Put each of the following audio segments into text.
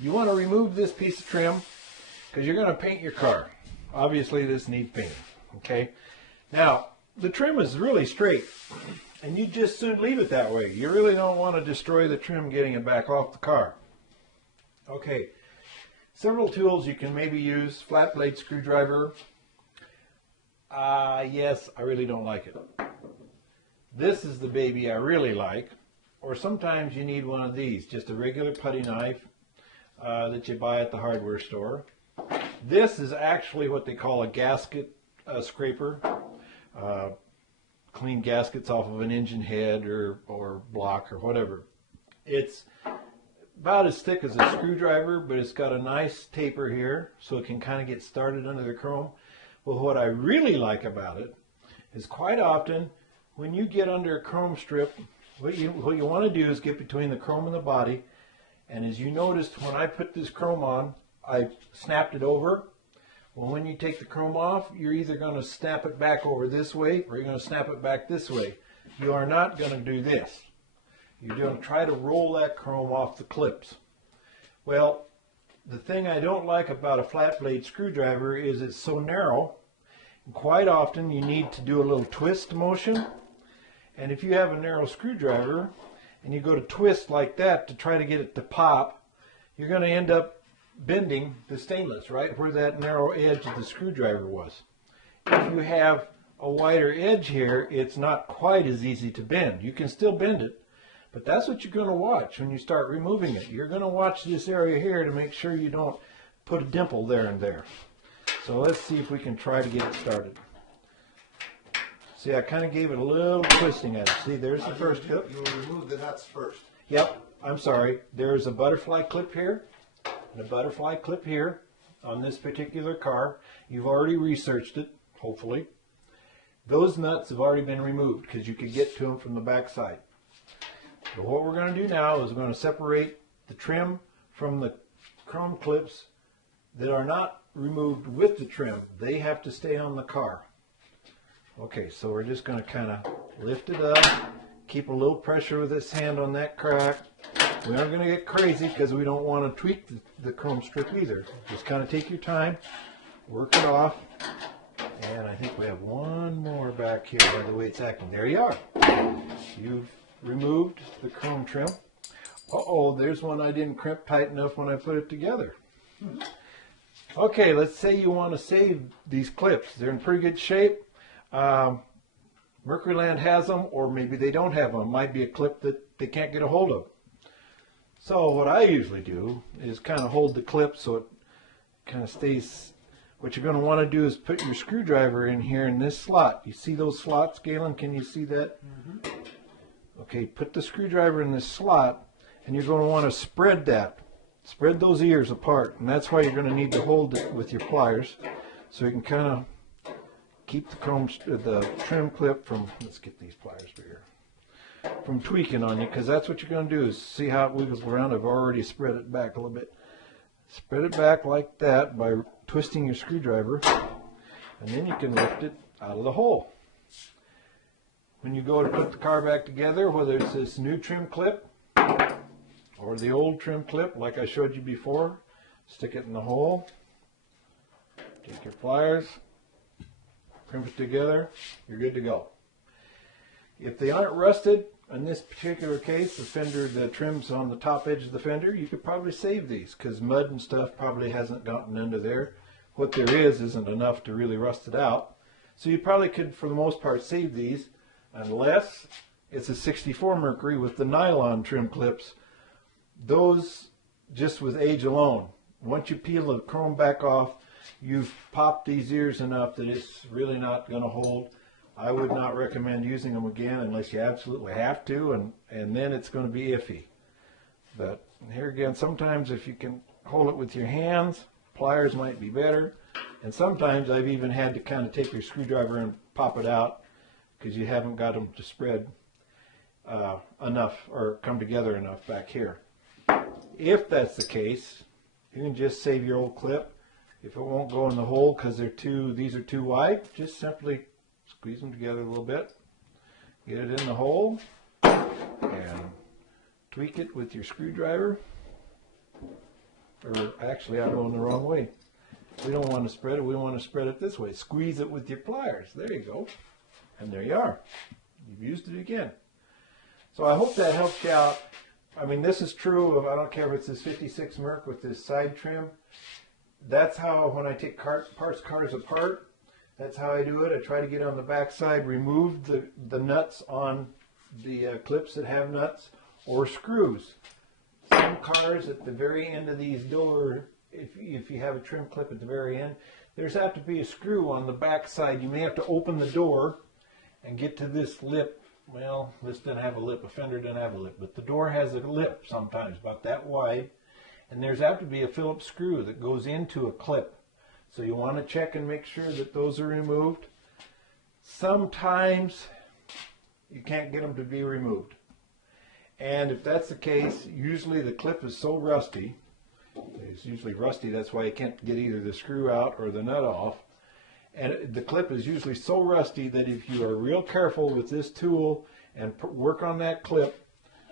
you want to remove this piece of trim because you're going to paint your car. Obviously this needs painting. Okay, now the trim is really straight and you just soon leave it that way. You really don't want to destroy the trim getting it back off the car. Okay, several tools you can maybe use. Flat blade screwdriver. Yes, I really don't like it. This is the baby I really like. Or sometimes you need one of these, just a regular putty knife that you buy at the hardware store. This is actually what they call a gasket scraper. Clean gaskets off of an engine head or block or whatever. It's about as thick as a screwdriver, but it's got a nice taper here so it can kind of get started under the chrome. Well, what I really like about it is quite often when you get under a chrome strip, what you want to do is get between the chrome and the body. And as you noticed, when I put this chrome on, I snapped it over. Well, when you take the chrome off, you're either going to snap it back over this way or you're going to snap it back this way. You are not going to do this. You're going to try to roll that chrome off the clips. Well, the thing I don't like about a flat blade screwdriver is it's so narrow. And quite often you need to do a little twist motion. And if you have a narrow screwdriver and you go to twist like that to try to get it to pop, you're going to end up bending the stainless right where that narrow edge of the screwdriver was. If you have a wider edge here, it's not quite as easy to bend. You can still bend it, but that's what you're going to watch when you start removing it. You're going to watch this area here to make sure you don't put a dimple there and there. So let's see if we can try to get it started. See, I kind of gave it a little twisting at it. See, there's the first clip. You will remove the nuts first. Yep, I'm sorry. There's a butterfly clip here and a butterfly clip here on this particular car. You've already researched it, hopefully. Those nuts have already been removed because you could get to them from the back side. So what we're going to do now is we're going to separate the trim from the chrome clips that are not removed with the trim. They have to stay on the car. Okay, so we're just going to kind of lift it up, keep a little pressure with this hand on that crack. We aren't going to get crazy because we don't want to tweak the chrome strip either. Just kind of take your time, work it off, and I think we have one more back here by the way it's acting. There you are. You've removed the chrome trim. Uh-oh, there's one I didn't crimp tight enough when I put it together. Okay, let's say you want to save these clips. They're in pretty good shape. Mercuryland has them, or maybe they don't have them. It might be a clip that they can't get a hold of. So what I usually do is kind of hold the clip so it kind of stays. What you're going to want to do is put your screwdriver in here in this slot. You see those slots, Galen? Can you see that? Mm-hmm. Okay, put the screwdriver in this slot, and you're going to want to spread that. Spread those ears apart, and that's why you're going to need to hold it with your pliers, so you can kind of keep the trim clip from, let's get these pliers here, from tweaking on you, because that's what you're going to do is see how it wiggles around. I've already spread it back a little bit. Spread it back like that by twisting your screwdriver, and then you can lift it out of the hole. When you go to put the car back together, whether it's this new trim clip or the old trim clip like I showed you before, stick it in the hole, take your pliers, crimp it together, you're good to go. If they aren't rusted, in this particular case, the trim's on the top edge of the fender, you could probably save these because mud and stuff probably hasn't gotten into there. What there isn't enough to really rust it out. So you probably could, for the most part, save these unless it's a 64 Mercury with the nylon trim clips. Those, just with age alone, once you peel the chrome back off, you've popped these ears enough that it's really not going to hold. I would not recommend using them again unless you absolutely have to, and then it's going to be iffy. But here again, sometimes if you can hold it with your hands, pliers might be better. And sometimes I've even had to kind of take your screwdriver and pop it out because you haven't got them to spread enough or come together enough back here. If that's the case, you can just save your old clip. If it won't go in the hole because these are too wide, just simply squeeze them together a little bit, get it in the hole, and tweak it with your screwdriver. Or actually, I'm going the wrong way. We don't want to spread it. We want to spread it this way. Squeeze it with your pliers. There you go. And there you are. You've used it again. So I hope that helps you out. I mean, this is true of, I don't care if it's this 56 Merc with this side trim. That's how, when I take cars apart, that's how I do it. I try to get on the back side, remove the nuts on the clips that have nuts, or screws. Some cars at the very end of these door, if you have a trim clip at the very end, there's have to be a screw on the back side. You may have to open the door and get to this lip. Well, this doesn't have a lip. A fender doesn't have a lip, but the door has a lip sometimes, about that wide. And there's have to be a Phillips screw that goes into a clip. So you want to check and make sure that those are removed. Sometimes you can't get them to be removed. And if that's the case, usually the clip is so rusty, it's usually rusty, that's why you can't get either the screw out or the nut off. And the clip is usually so rusty that if you are real careful with this tool and work on that clip,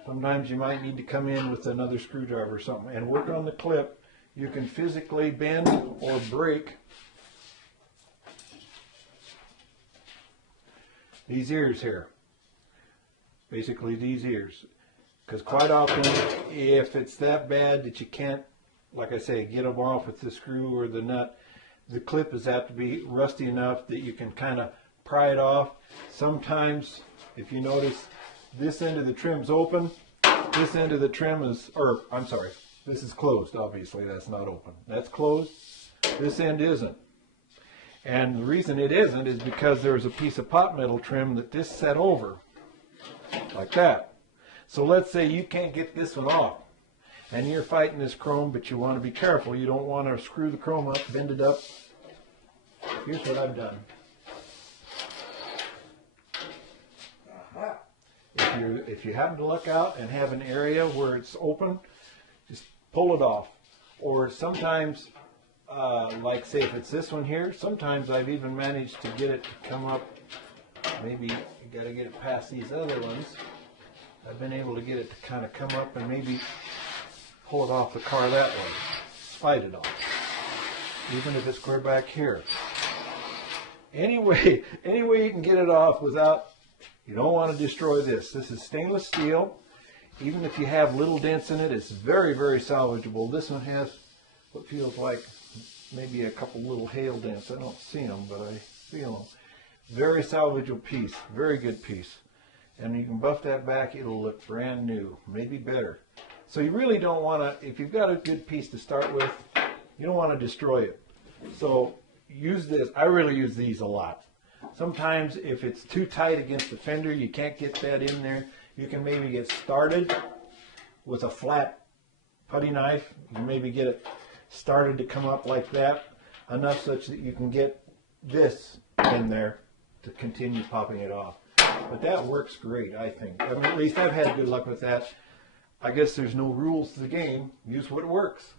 sometimes you might need to come in with another screwdriver or something and work on the clip. You can physically bend or break these ears here. Basically these ears. Because quite often, if it's that bad that you can't, like I say, get them off with the screw or the nut, the clip is apt to be rusty enough that you can kind of pry it off. Sometimes, if you notice, this end of the trim's open, this end of the trim is, or I'm sorry, this is closed, obviously, that's not open. That's closed, this end isn't. And the reason it isn't is because there's a piece of pot metal trim that this set over, like that. So let's say you can't get this one off, and you're fighting this chrome, but you want to be careful. You don't want to screw the chrome up, bend it up. Here's what I've done. If you happen to look out and have an area where it's open, just pull it off. Or sometimes, like say if it's this one here, sometimes I've even managed to get it to come up. Maybe you got to get it past these other ones. I've been able to get it to kind of come up and maybe pull it off the car that way. Slide it off. Even if it's clear back here. Anyway you can get it off without, you don't want to destroy this. This is stainless steel. Even if you have little dents in it, it's very, very salvageable. This one has what feels like maybe a couple little hail dents. I don't see them, but I feel them. Very salvageable piece. Very good piece. And you can buff that back, it'll look brand new, maybe better. So you really don't want to, if you've got a good piece to start with, you don't want to destroy it. So use this. I really use these a lot. Sometimes if it's too tight against the fender, you can't get that in there, you can maybe get started with a flat putty knife. You can maybe get it started to come up like that, enough such that you can get this in there to continue popping it off. But that works great, I think. I mean, at least I've had good luck with that. I guess there's no rules to the game. Use what works.